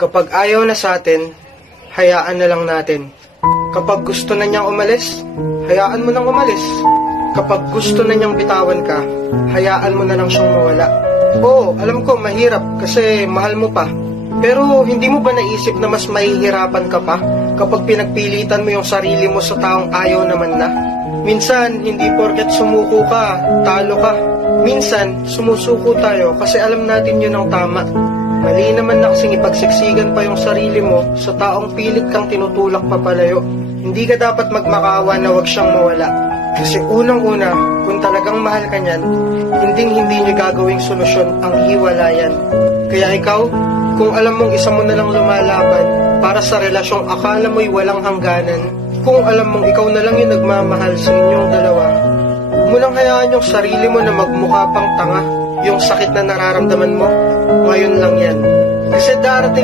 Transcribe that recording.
Kapag ayaw na sa atin, hayaan na lang natin. Kapag gusto na niyang umalis, hayaan mo nang umalis. Kapag gusto na niyang bitawan ka, hayaan mo na lang siyang mawala. Oo, alam ko mahirap kasi mahal mo pa. Pero hindi mo ba naisip na mas mahihirapan ka pa kapag pinagpilitan mo yung sarili mo sa taong ayaw naman na? Minsan, hindi porket sumuko ka, talo ka. Minsan, sumusuko tayo kasi alam natin yun ang tama. Mali naman na kasing ipagsiksikan pa yung sarili mo sa taong pilit kang tinutulak papalayo. Hindi ka dapat magmakawa na wag siyang mawala. Kasi unang-una, kung talagang mahal ka niyan, hindi niya gagawing solusyon ang hiwalayan. Kaya ikaw, kung alam mong isa mo na lang lumalaban para sa relasyong akala mo'y walang hangganan, kung alam mong ikaw na lang yung nagmamahal sa inyong dalawa, huwag mo lang hayaan yung sarili mo na magmukha pang tanga. Yung sakit na nararamdaman mo, ngayon lang yan. Kasi darating